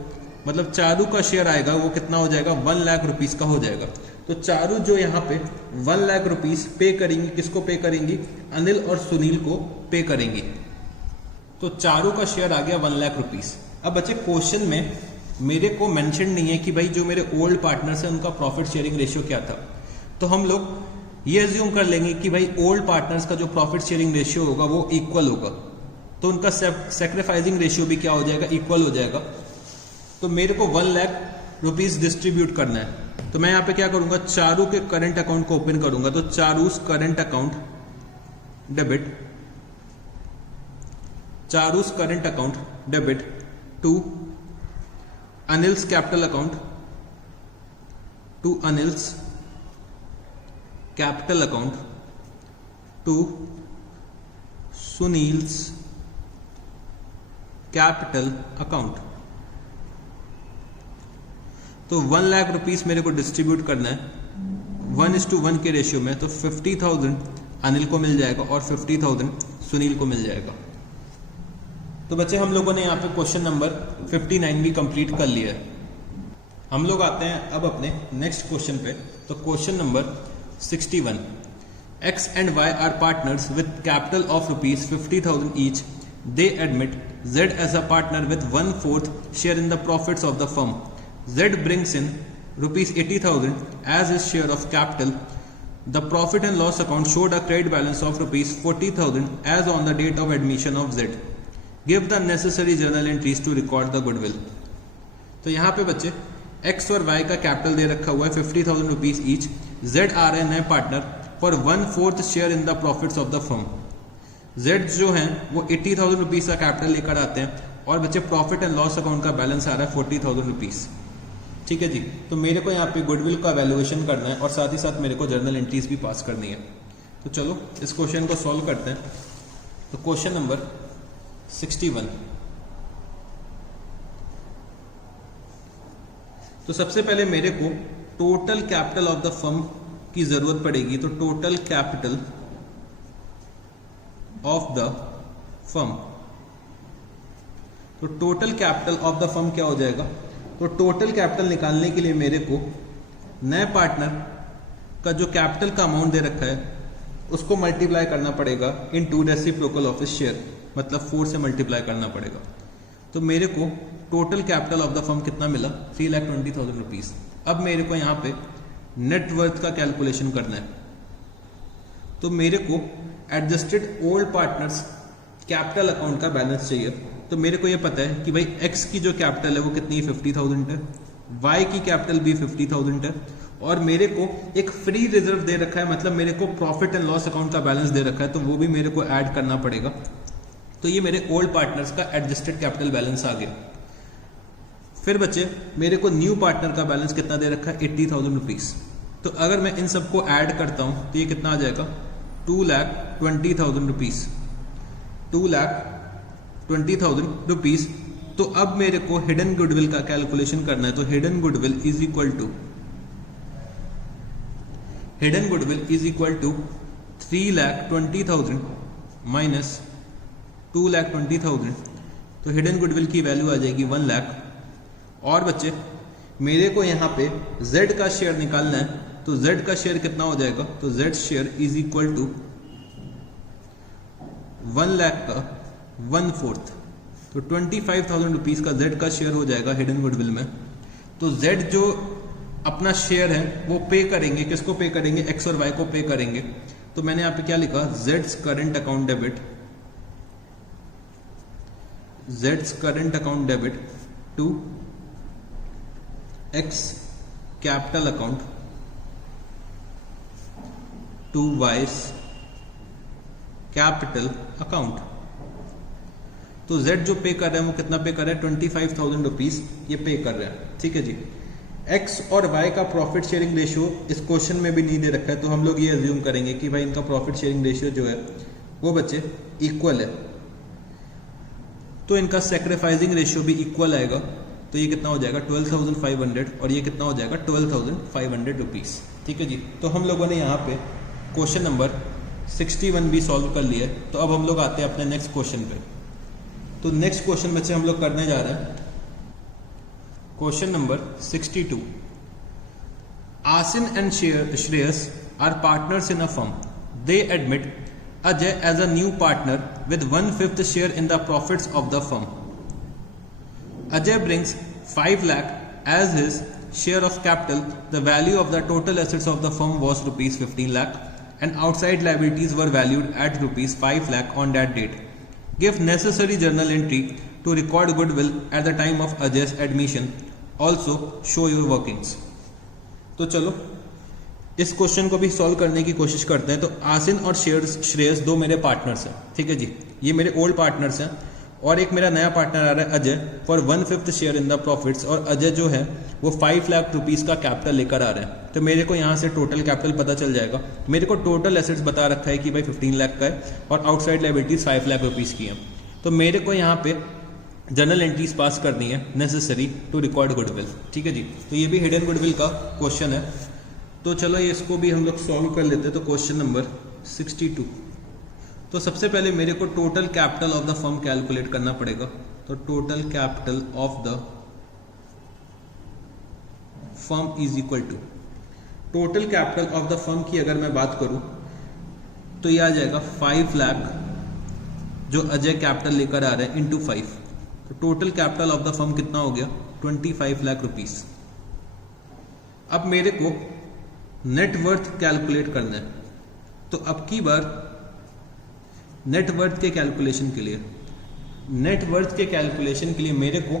मतलब चारू का शेयर आएगा वो कितना हो जाएगा, 1 लाख रुपीस का हो जाएगा। तो चारू जो यहाँ पे 1 लाख रुपीस पे करेंगी, किसको पे करेंगी, अनिल और सुनील को पे करेंगी। तो चारू का शेयर आ गया 1 लाख रुपीस। अब बच्चे क्वेश्चन में मेरे को मेंशन नहीं है कि भाई जो मेरे ओल्ड पार्टनर्स हैं उनका प्रॉफिट शेयरिंग रेशियो क्या था। तो हम लोग ये अज्यूम कर लेंगे कि भाई ओल्ड पार्टनर्स का जो प्रॉफिट शेयरिंग रेशियो होगा वो इक्वल होगा, तो उनका सैक्रिफाइसिंग रेशियो भी क्या हो जाएगा, इक्वल हो जाएगा। तो मेरे को 1 लाख रुपीस डिस्ट्रीब्यूट करना है। तो मैं यहाँ पे क्या करूंगा, चारू के करंट अकाउंट को ओपन करूंगा। तो Charu's current account debit to Anil's capital account, to Sunil's capital account. तो 1 लाख रुपीस मेरे को डिस्ट्रीब्यूट करना है 1:1 के रेशियो में। तो 50,000 अनिल को मिल जाएगा और 50,000 सुनील को मिल जाएगा। तो बच्चे हम लोगों ने यहाँ पे क्वेश्चन नंबर 59 भी कंप्लीट कर लिया है। हम लोग आते हैं अब अपने नेक्स्ट क्वेश्चन पे। तो question number 61, X and Y are partners with capital of ₹50,000 each. They admit Z as a partner with 1/4 share in the profits of the firm. Z brings in ₹80,000 as his share of capital. The profit and loss account showed a credit balance of ₹40,000 as on the date of admission of Z. Give the necessary journal entries to record the goodwill. तो यहाँ पे बच्चे x और Y का capital दे रखा हुआ है ₹50,000 each. Z आ रहे हैं नए partner for 1/4 share in the profits of the firm. Z जो है वो ₹80,000 का कैपिटल लेकर आते हैं और बच्चे प्रॉफिट एंड लॉस अकाउंट का बैलेंस आ रहा है ₹40,000। ठीक है जी। तो मेरे को यहाँ पे गुडविल का वैल्यूएशन करना है और साथ ही साथ मेरे को जर्नल एंट्रीज भी पास करनी है। तो चलो इस क्वेश्चन को सॉल्व करते हैं। तो क्वेश्चन नंबर 61। तो सबसे पहले मेरे को total capital of the firm की जरूरत पड़ेगी। तो total capital of the firm, तो total capital of the firm क्या हो जाएगा? तो टोटल कैपिटल निकालने के लिए मेरे को नए पार्टनर का जो कैपिटल का अमाउंट दे रखा है उसको मल्टीप्लाई करना पड़ेगा इन 2 रेसिप्रोकल ऑफ हिज शेयर, मतलब 4 से मल्टीप्लाई करना पड़ेगा। तो मेरे को total capital of the firm कितना मिला? ₹3,20,000। अब मेरे को यहाँ पे नेट वर्थ का कैलकुलेशन करना है। तो मेरे को adjusted old partners capital account का बैलेंस चाहिए। तो मेरे को ये पता है कि भाई एक्स की जो कैपिटल है वो कितनी 50,000 है, वाई की कैपिटल भी 50,000 है और मेरे को एक फ्री रिजर्व दे रखा है, मतलब मेरे को प्रॉफिट एंड लॉस अकाउंट का बैलेंस दे रखा है, तो वो भी मेरे को ऐड करना पड़ेगा। तो ये मेरे ओल्ड पार्टनर्स का एडजस्टेड कैपिटल बैलेंस आ गया। फिर बच्चे मेरे को न्यू पार्टनर का बैलेंस कितना दे रखा है? ₹80,000। तो अगर मैं इन सबको ऐड करता हूं तो ये कितना आ जाएगा? ₹2,20,000। ₹2,20,000। तो अब मेरे को हिडन गुडविल का कैलकुलेशन करना है। तो hidden goodwill is equal to 3,20,000 minus 2,20,000। तो हिडन गुडविल की वैल्यू आ जाएगी 1 लाख। और बच्चे मेरे को यहाँ पे Z का शेयर निकालना है। तो Z का शेयर कितना हो जाएगा? तो Z share is equal to 1 lakh का 1/4। तो ₹25,000 का Z का शेयर हो जाएगा हिडन गुडविल में। तो Z जो अपना शेयर है वो पे करेंगे, किसको पे करेंगे? एक्स और वाई को पे करेंगे। तो मैंने यहाँ पे क्या लिखा? Z's current account debit, Z's current account debit to X capital account to Y's capital account. तो Z जो पे कर रहा है वो कितना पे कर रहा है? ₹25,000 ये पे कर रहा है। ठीक है जी। X और Y का प्रॉफिट शेयरिंग रेशियो इस क्वेश्चन में भी नहीं दे रखा है, तो हम लोग ये अज्यूम करेंगे कि भाई इनका प्रॉफिट शेयरिंग रेशियो जो है वो बच्चे इक्वल है। तो इनका सैक्रिफाइसिंग रेशियो भी इक्वल आएगा। तो ये कितना हो जाएगा? 12,500 और ये कितना हो जाएगा? ₹12,500। ठीक है जी। तो हम लोगों ने यहाँ पे क्वेश्चन नंबर 61 भी सॉल्व कर लिया है। तो अब हम लोग आते हैं अपने नेक्स्ट क्वेश्चन पे। तो नेक्स्ट क्वेश्चन बच्चे हम लोग करने जा रहे हैं question number 62। Asin and Shreyas are partners in a firm. They admit Ajay as a new partner with 1/5 share in the profits of the firm. Ajay brings 5 lakh as his share of capital. The value of the total assets of the firm was ₹15 lakh and outside liabilities were valued at ₹5 lakh on that date. Give necessary journal entry to record goodwill at the time of Ajay's admission. Also show your workings. तो चलो इस question को भी solve करने की कोशिश करते हैं। तो आसिन और श्रेयस दो मेरे पार्टनर्स हैं। ठीक है जी। ये मेरे ओल्ड पार्टनर्स हैं और एक मेरा नया पार्टनर आ रहा है Ajay for 1/5 share in the profits. और अजय जो है वो 5 लाख रुपीस का कैपिटल लेकर आ रहे हैं। तो मेरे को यहाँ से टोटल कैपिटल पता चल जाएगा। मेरे को टोटल एसेट्स बता रखा है कि भाई 15 लाख का है और आउटसाइड लायबिलिटीज 5 लाख रुपीस की है। तो मेरे को यहाँ पे जर्नल एंट्रीज पास करनी है नेसेसरी टू रिकॉर्ड गुडविल। ठीक है जी। तो ये भी हिडन गुडविल का क्वेश्चन है। तो चलो ये इसको भी हम लोग सॉल्व कर लेते हैं। तो क्वेश्चन नंबर 62। तो सबसे पहले मेरे को total capital of the firm calculate करना पड़ेगा। तो total capital of the firm is equal to total capital of the firm की अगर मैं बात करूं तो ये आ जाएगा 5 लाख जो अजय कैपिटल लेकर आ रहे हैं इंटू 5। तो total capital of the firm कितना हो गया? 25 लाख रुपीस। अब मेरे को नेटवर्थ कैलकुलेट करना है। तो अब की बार नेटवर्थ के कैलकुलेशन के लिए मेरे को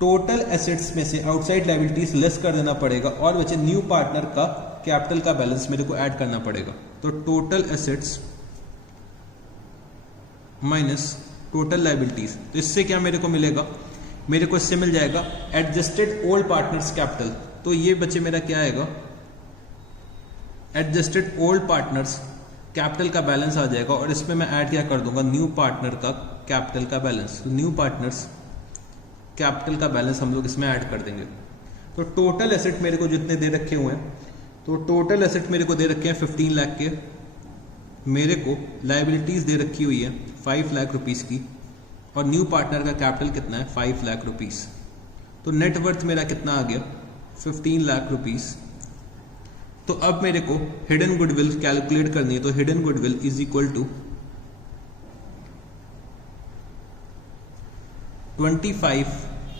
टोटल एसेट्स में से आउटसाइड लायबिलिटीज लेस कर देना पड़ेगा और बचे न्यू पार्टनर का कैपिटल का बैलेंस मेरे को ऐड करना पड़ेगा। तो total assets minus total liabilities, तो इससे क्या मेरे को मिलेगा, मेरे को इससे मिल जाएगा एडजस्टेड ओल्ड पार्टनर्स कैपिटल। तो ये बचे मेरा क्या आएगा, एडजस्टेड ओल्ड पार्टनर्स कैपिटल का बैलेंस आ जाएगा और इसमें मैं ऐड क्या कर दूंगा, न्यू पार्टनर का कैपिटल का बैलेंस। तो न्यू पार्टनर्स कैपिटल का बैलेंस हम लोग इसमें ऐड कर देंगे। तो टोटल एसेट मेरे को जितने दे रखे हुए हैं, तो टोटल एसेट मेरे को दे रखे हैं 15 लाख के, मेरे को लायबिलिटीज दे रखी हुई है 5 लाख रुपीस की और न्यू पार्टनर का कैपिटल कितना है 5 लाख रुपीस। तो नेटवर्थ मेरा कितना आ गया 15 लाख रुपीस। तो अब मेरे को हिडन गुडविल कैलकुलेट करनी है। तो hidden goodwill is equal to 25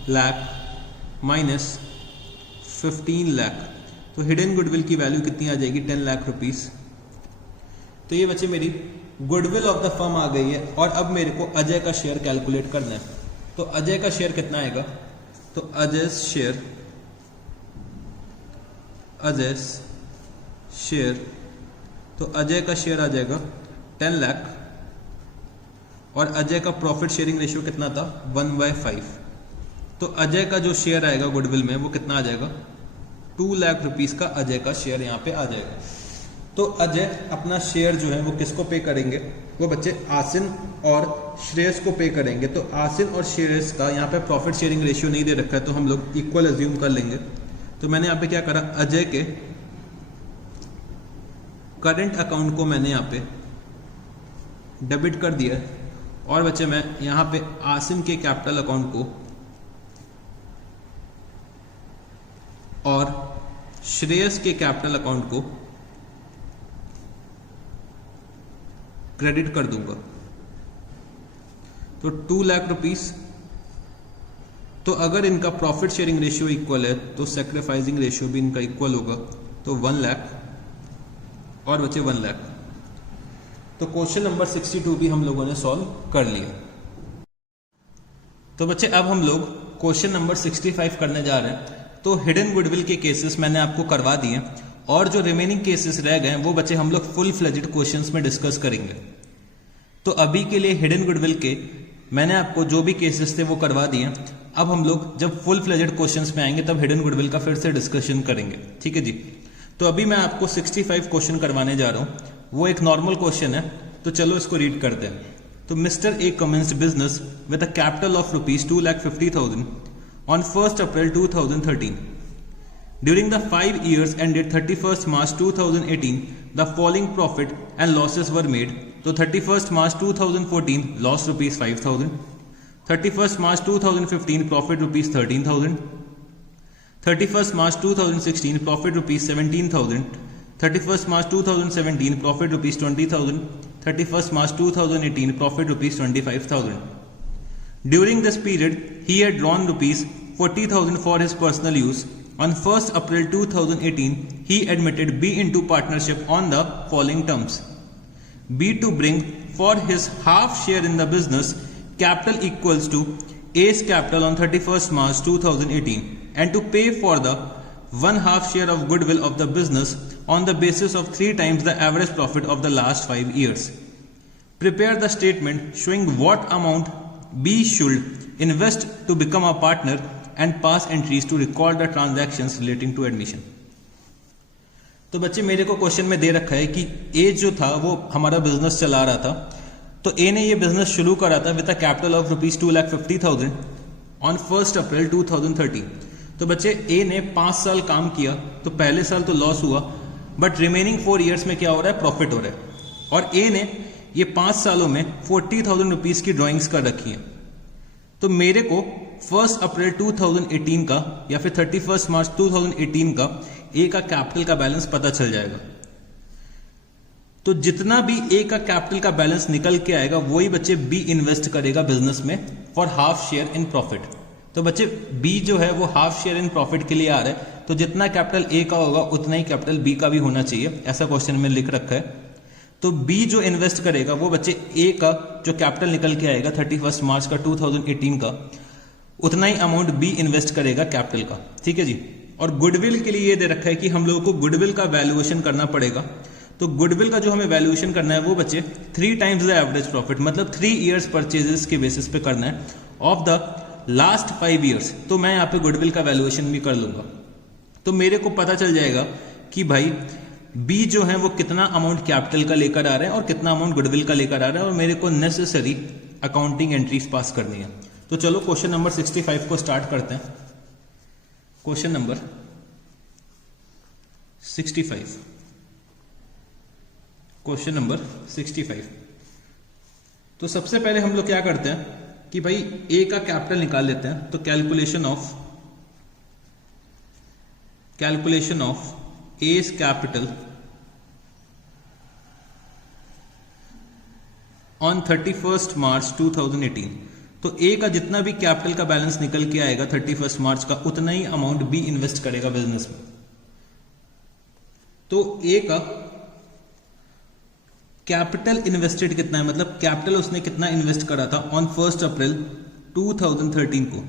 lakh minus 15 lakh. तो हिडन गुडविल की वैल्यू कितनी आ जाएगी 10 लाख रुपीस। तो ये बच्चे मेरी गुडविल ऑफ द फर्म आ गई है। और अब मेरे को अजय का शेयर कैलकुलेट करना है। तो अजय का शेयर कितना आएगा, तो अजय शेयर, तो अजय का शेयर आ जाएगा 10 लाख और अजय का प्रॉफिट शेयरिंग रेशियो कितना था 1/5। तो अजय का जो शेयर आएगा गुडविल में वो कितना आ जाएगा 2 लाख रुपीस का अजय का शेयर यहाँ पे आ जाएगा। तो अजय अपना शेयर जो है वो किसको पे करेंगे, वो बच्चे आसिन और श्रेयस को पे करेंगे। तो आसिन और श्रेयस का यहाँ पे प्रॉफिट शेयरिंग रेशियो नहीं दे रखा है तो हम लोग इक्वल अज्यूम कर लेंगे। तो मैंने यहाँ पे क्या करा, अजय के करंट अकाउंट को मैंने यहाँ पे डेबिट कर दिया और बच्चे मैं यहाँ पे आसिन के कैपिटल अकाउंट को और श्रेयस के कैपिटल अकाउंट को क्रेडिट कर दूंगा। तो 2 लाख रुपीस। तो अगर इनका प्रॉफिट शेयरिंग रेशियो इक्वल है तो सैक्रिफाइसिंग रेशियो भी इनका इक्वल होगा। तो 1 लाख और बचे 1 लाख। तो क्वेश्चन नंबर 62 भी हम लोगों ने सॉल्व कर लिया। तो बच्चे अब हम लोग क्वेश्चन नंबर 65 करने जा रहे हैं। तो हिडन गुडविल के केसेस मैंने आपको करवा दिए और जो रिमेनिंग केसेस रह गए वो बच्चे हम लोग फुल फ्लेज्ड क्वेश्चंस में डिस्कस करेंगे। तो अभी के लिए हिडन गुडविल के मैंने आपको जो भी केसेस थे वो करवा दिए। अब हम लोग जब फुल फ्लेज्ड क्वेश्चंस में आएंगे तब हिडन गुडविल का फिर से डिस्कशन करेंगे, ठीक है जी। तो अभी मैं आपको 65 क्वेश्चन करवाने जा रहा हूं। वो एक नॉर्मल क्वेश्चन है, तो चलो इसको रीड करते हैं। तो mister A commenced business with a capital of rupees 2,50,000 on 1st April 2013. During the 5 years ended 31st March 2018, the following profit and losses were made. So 31st March 2014 loss rupees 5,000, 31st March 2015 profit rupees 13,000, 31st March 2016 profit rupees 17,000, 31st March 2017 profit rupees 20,000, 31st March 2018 profit rupees 25,000. During this period, he had drawn rupees 40,000 for his personal use. On 1st April 2018, he admitted B into partnership on the following terms. B to bring for his half share in the business capital equals to A's capital on 31st March 2018 and to pay for the 1/2 share of goodwill of the business on the basis of 3 times the average profit of the last 5 years. Prepare the statement showing what amount B should invest to become a partner and pass entries to record the transactions relating to admission. तो बच्चे मेरे को question में दे रखा है कि ए जो था वो हमारा बिजनेस चला रहा था। तो ए ने ये बिजनेस शुरू करा था with a capital of rupees 2,50,000 on 1st April 2013। तो बच्चे ए ने 5 साल काम किया, तो पहले साल तो लॉस हुआ बट रिमेनिंग 4 ईयर्स में क्या हो रहा है, प्रॉफिट हो रहा है। और ए ने ये 5 सालों में 40,000 रुपीज की ड्रॉइंग्स कर रखी है। तो मेरे को 1st April 2018 का या फिर 31st March 2018 का ए का कैपिटल का बैलेंस पता चल जाएगा। तो जितना भी ए का कैपिटल का बैलेंस निकल के आएगा वही बच्चे बी इन्वेस्ट करेगा बिजनेस में for half share in profit. तो बच्चे बी जो है वो हाफ शेयर इन प्रॉफिट के लिए आ रहा है, तो तो जितना कैपिटल ए का होगा उतना ही कैपिटल बी का भी होना चाहिए, ऐसा क्वेश्चन में लिख रखा है। तो बी जो इन्वेस्ट करेगा वो बच्चे ए का जो कैपिटल निकल के आएगा 31 मार्च का 2018 का, उतना ही अमाउंट बी इन्वेस्ट करेगा कैपिटल का, ठीक है जी। और गुडविल के लिए ये दे रखा है कि हम लोगों को गुडविल का वैल्यूएशन करना पड़ेगा। तो गुडविल का जो हमें वैल्यूएशन करना है वो बच्चे 3 टाइम्स द एवरेज प्रॉफिट, मतलब 3 इयर्स परचेजेस के बेसिस पे करना है ऑफ द लास्ट 5 इयर्स। तो मैं यहाँ पे गुडविल का वैल्यूएशन भी कर लूंगा, तो मेरे को पता चल जाएगा कि भाई बी जो है वो कितना अमाउंट कैपिटल का लेकर आ रहा है और कितना अमाउंट गुडविल का लेकर आ रहा है, और मेरे को नेसेसरी अकाउंटिंग एंट्रीज पास करनी है। तो चलो क्वेश्चन नंबर 65 को स्टार्ट करते हैं। Question number 65, question number 65। तो सबसे पहले हम लोग क्या करते हैं कि भाई ए का कैपिटल निकाल लेते हैं। तो calculation of A's capital on 31 March 2018। तो ए का जितना भी कैपिटल का बैलेंस निकल के आएगा 31 मार्च का, उतना ही अमाउंट बी इन्वेस्ट करेगा बिजनेस में। तो ए का कैपिटल इन्वेस्टेड कितना है, मतलब कैपिटल उसने कितना इन्वेस्ट करा था ऑन 1 अप्रैल 2013 को।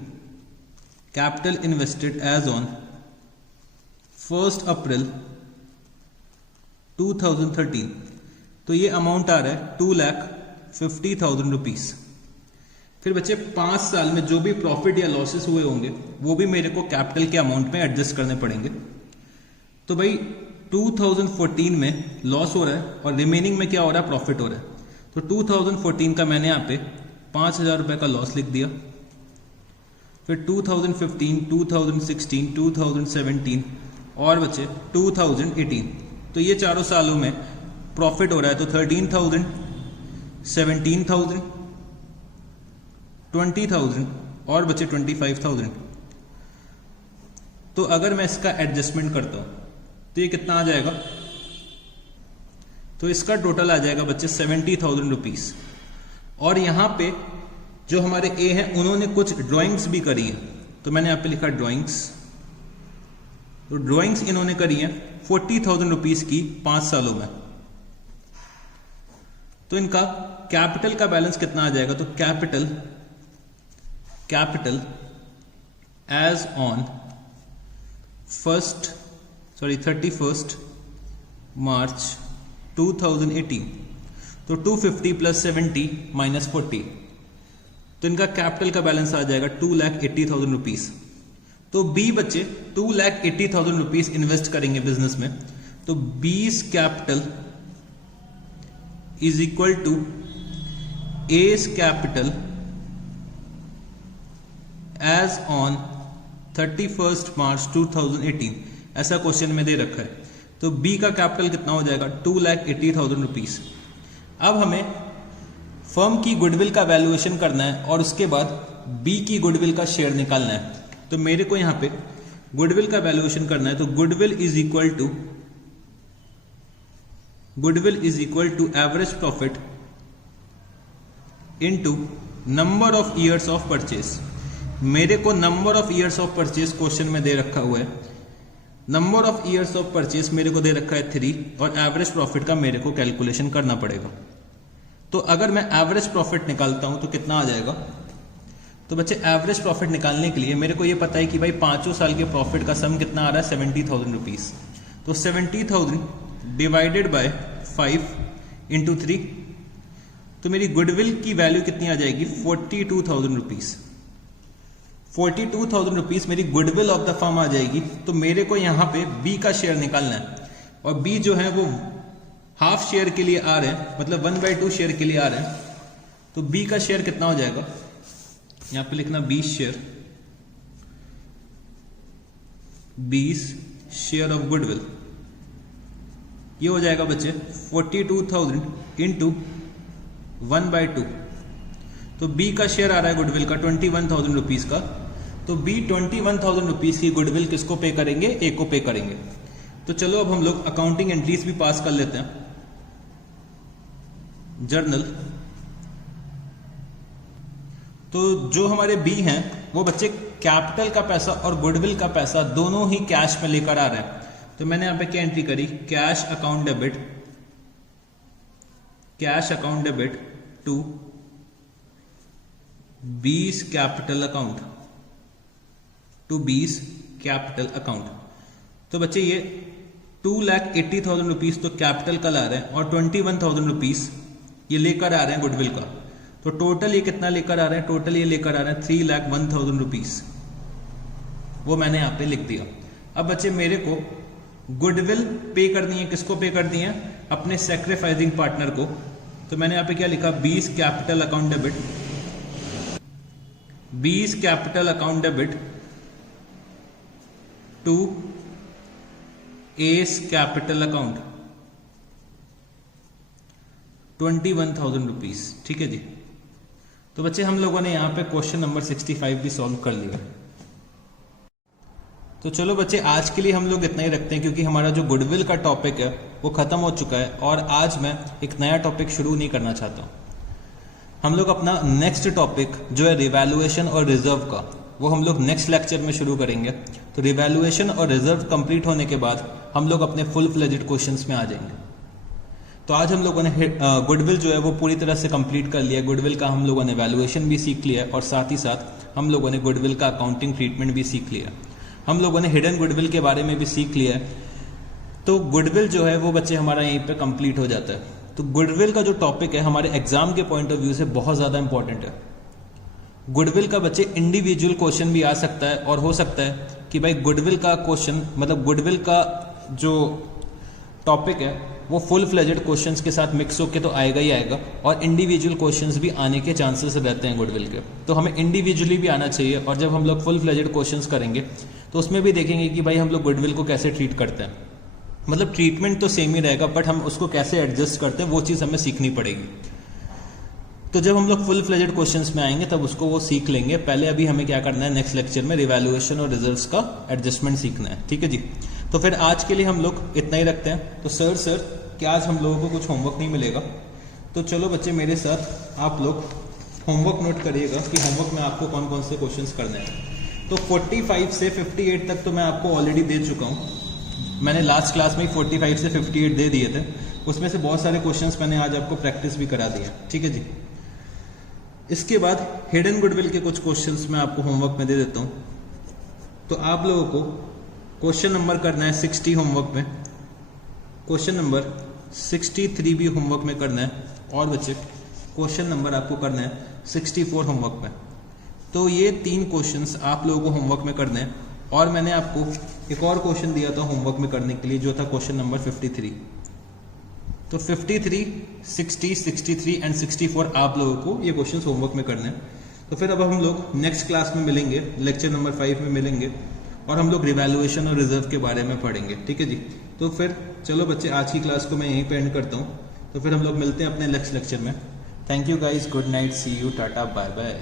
कैपिटल इन्वेस्टेड एज ऑन 1 अप्रैल 2013, तो ये अमाउंट आ रहा है 2,50,000 रुपीज। फिर बच्चे 5 साल में जो भी प्रॉफिट या लॉसेस हुए होंगे वो भी मेरे को कैपिटल के अमाउंट में एडजस्ट करने पड़ेंगे। तो भाई 2014 में लॉस हो रहा है और रिमेनिंग में क्या हो रहा है, प्रॉफिट हो रहा है। तो 2014 का मैंने यहाँ पे 5,000 रुपए का लॉस लिख दिया। फिर 2015, 2016, 2017 और बच्चे 2018, तो ये चारों सालों में प्रॉफिट हो रहा है। तो 13,000, 17,000, 20,000 और बच्चे 25,000। तो अगर मैं इसका एडजस्टमेंट करता हूं तो ये कितना आ जाएगा, तो इसका टोटल आ जाएगा बच्चे 70,000 रुपीज। और यहां पे जो हमारे ए हैं उन्होंने कुछ ड्राइंग्स भी करी है, तो मैंने यहां पे लिखा ड्राइंग्स। तो ड्राइंग्स इन्होंने करी है 40,000 रुपीज की 5 सालों में। तो इनका कैपिटल का बैलेंस कितना आ जाएगा, तो कैपिटल एज ऑन 31 मार्च 2018, तो 250 प्लस 70 माइनस 40, तो इनका कैपिटल का बैलेंस आ जाएगा 2,80,000 रुपीज। तो बी बच्चे 2,80,000 रुपीज इन्वेस्ट करेंगे बिजनेस में। तो B's capital is equal to A's capital as on 31 March 2018, ऐसा क्वेश्चन में दे रखा है। तो बी का कैपिटल कितना हो जाएगा, 2,80,000 रुपीज। अब हमें फर्म की गुडविल का वैल्यूएशन करना है और उसके बाद बी की गुडविल का शेयर निकालना है। तो मेरे को यहां पे गुडविल का वैल्यूएशन करना है। तो goodwill is equal to average profit into number of years of purchase. मेरे को number of years of purchase question में दे रखा हुआ है। Number of years of purchase मेरे को दे रखा है 3, और एवरेज प्रॉफिट का मेरे को कैलकुलेशन करना पड़ेगा। तो अगर मैं एवरेज प्रॉफिट निकालता हूं तो कितना आ जाएगा, तो बच्चे एवरेज प्रॉफिट निकालने के लिए मेरे को ये पता है कि भाई 5 साल के प्रॉफिट का सम कितना आ रहा है, 70,000 रुपीज। तो 70,000 डिवाइडेड बाय 5 इंटू 3, तो मेरी गुडविल की वैल्यू कितनी आ जाएगी, 42,000 रुपीज। 42,000 रुपीज मेरी गुडविल ऑफ द फर्म आ जाएगी। तो मेरे को यहां पे बी का शेयर निकालना है, और बी जो है वो हाफ शेयर के लिए आ रहे हैं, मतलब 1/2 शेयर के लिए आ रहे हैं। तो बी का शेयर कितना हो जाएगा, यहां पे लिखना 20 शेयर, 20 शेयर ऑफ गुडविल। ये हो जाएगा बच्चे 42,000 इंटू 1/2। तो बी का शेयर आ रहा है गुडविल का 21,000 रुपीज का। तो बी 21,000 रुपीज की गुडविल किसको पे करेंगे, ए को पे करेंगे। तो चलो अब हम लोग अकाउंटिंग एंट्रीज भी पास कर लेते हैं। जर्नल तो जो हमारे बी हैं वो बच्चे कैपिटल का पैसा और गुडविल का पैसा दोनों ही कैश में लेकर आ रहे हैं। तो मैंने यहां पे क्या एंट्री करी, cash account debit to B's capital account. तो बच्चे ये 2,80,000 रुपीज तो कैपिटल का ला रहे हैं और 21,000 रुपीज ये लेकर आ रहे हैं गुडविल का। तो टोटल ये कितना लेकर आ रहे हैं, टोटल ये लेकर आ रहे हैं 3,01,000 रुपीज। वो मैंने यहां पे लिख दिया। अब बच्चे मेरे को गुडविल पे करनी है, किसको पे करनी है, अपने सैक्रिफाइसिंग पार्टनर को। तो मैंने यहां पे क्या लिखा, 20 capital account debit to S capital account 21,000 rupees. ठीक है जी। तो बच्चे हम लोगों ने यहां पे क्वेश्चन नंबर 65 भी सॉल्व कर लिया। तो चलो बच्चे आज के लिए हम लोग इतना ही रखते हैं, क्योंकि हमारा जो गुडविल का टॉपिक है वो खत्म हो चुका है और आज मैं एक नया टॉपिक शुरू नहीं करना चाहता। हम लोग अपना नेक्स्ट टॉपिक जो है रिवैल्यूएशन और रिजर्व का, वो हम लोग नेक्स्ट लेक्चर में शुरू करेंगे। तो रिवैल्यूएशन और रिजर्व कंप्लीट होने के बाद हम लोग अपने फुल फ्लेज्ड क्वेश्चंस में आ जाएंगे। तो आज हम लोगों ने गुडविल जो है वो पूरी तरह से कंप्लीट कर लिया। गुडविल का हम लोगों ने वैल्यूएशन भी सीख लिया और साथ ही साथ हम लोगों ने गुडविल का अकाउंटिंग ट्रीटमेंट भी सीख लिया। हम लोगों ने हिडन गुडविल के बारे में भी सीख लिया है। तो गुडविल जो है वो बच्चे हमारा यहीं पे कंप्लीट हो जाता है। तो गुडविल का जो टॉपिक है हमारे एग्जाम के पॉइंट ऑफ व्यू से बहुत ज्यादा इंपॉर्टेंट है। गुडविल का बच्चे इंडिविजुअल क्वेश्चन भी आ सकता है और हो सकता है कि भाई गुडविल का क्वेश्चन मतलब गुडविल का जो टॉपिक है वो फुल फ्लेजेड क्वेश्चंस के साथ मिक्स होके तो आएगा ही आएगा, और इंडिविजुअल क्वेश्चंस भी आने के चांसेस रहते हैं गुडविल के। तो हमें इंडिविजुअली भी आना चाहिए, और जब हम लोग फुल फ्लेजेड क्वेश्चंस करेंगे तो उसमें भी देखेंगे कि भाई हम लोग गुडविल को कैसे ट्रीट करते हैं। मतलब ट्रीटमेंट तो सेम ही रहेगा, बट हम उसको कैसे एडजस्ट करते हैं वो चीज़ हमें सीखनी पड़ेगी। तो जब हम लोग फुल फ्लेजेड क्वेश्चंस में आएंगे तब उसको वो सीख लेंगे। पहले अभी हमें क्या करना है, नेक्स्ट लेक्चर में रिवैल्यूएशन और रिजर्व्स का एडजस्टमेंट सीखना है। ठीक है जी। तो फिर आज के लिए हम लोग इतना ही रखते हैं। तो सर क्या आज हम लोगों को कुछ होमवर्क नहीं मिलेगा? तो चलो बच्चे मेरे साथ आप लोग होमवर्क नोट करिएगा कि होमवर्क में आपको कौन कौन से क्वेश्चंस करने हैं। तो 45 से 58 तक तो मैं आपको ऑलरेडी दे चुका हूँ। मैंने लास्ट क्लास में 45 से 58 दे दिए थे। उसमें से बहुत सारे क्वेश्चंस मैंने आज आपको प्रैक्टिस भी करा दिया। ठीक है जी। इसके बाद हिडन गुडविल के कुछ क्वेश्चंस मैं आपको होमवर्क में दे देता हूँ। तो आप लोगों को क्वेश्चन नंबर करना है 60 होमवर्क में, क्वेश्चन नंबर 63 भी होमवर्क में करना है, और बच्चे क्वेश्चन नंबर आपको करना है 64 होमवर्क में। तो ये 3 क्वेश्चंस आप लोगों को होमवर्क में करने हैं। और मैंने आपको एक और क्वेश्चन दिया था होमवर्क में करने के लिए, जो था क्वेश्चन नंबर 53। तो 53, 60, 63 एंड 64 आप लोगों को ये क्वेश्चंस होमवर्क में करने हैं। तो फिर अब हम लोग नेक्स्ट क्लास में मिलेंगे, लेक्चर नंबर 5 में मिलेंगे, और हम लोग रिवैल्यूएशन और रिजर्व के बारे में पढ़ेंगे। ठीक है जी। तो फिर चलो बच्चे आज की क्लास को मैं यहीं पे एंड करता हूँ। तो फिर हम लोग मिलते हैं अपने नेक्स्ट लेक्चर में। Thank you guys, good night, see you, tata, bye bye.